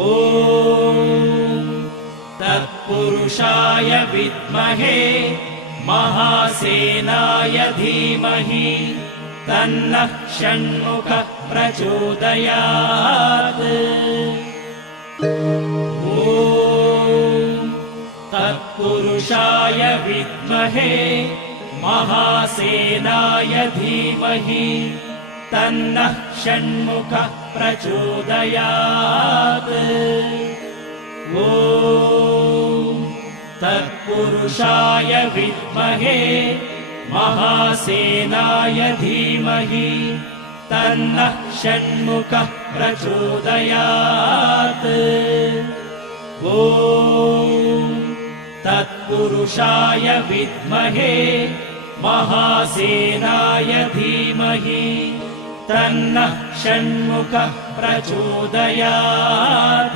ॐ तत्पुरुषाय विद्महे महासेनाय धीमहि तन्नः षण्मुखः प्रचोदयात्। ॐ तत्पुरुषाय विद्महे महासेनाय धीमहि तन्नः षण्मुखः प्रचोदयात्। ॐ तत्पुरुषाय विद्महे महासेनाय धीमहि तन्नः षण्मुखः प्रचोदयात्। ॐ तत्पुरुषाय विद्महे महासेनाय धीमहि तन्नः षण्मुखः प्रचोदयात्।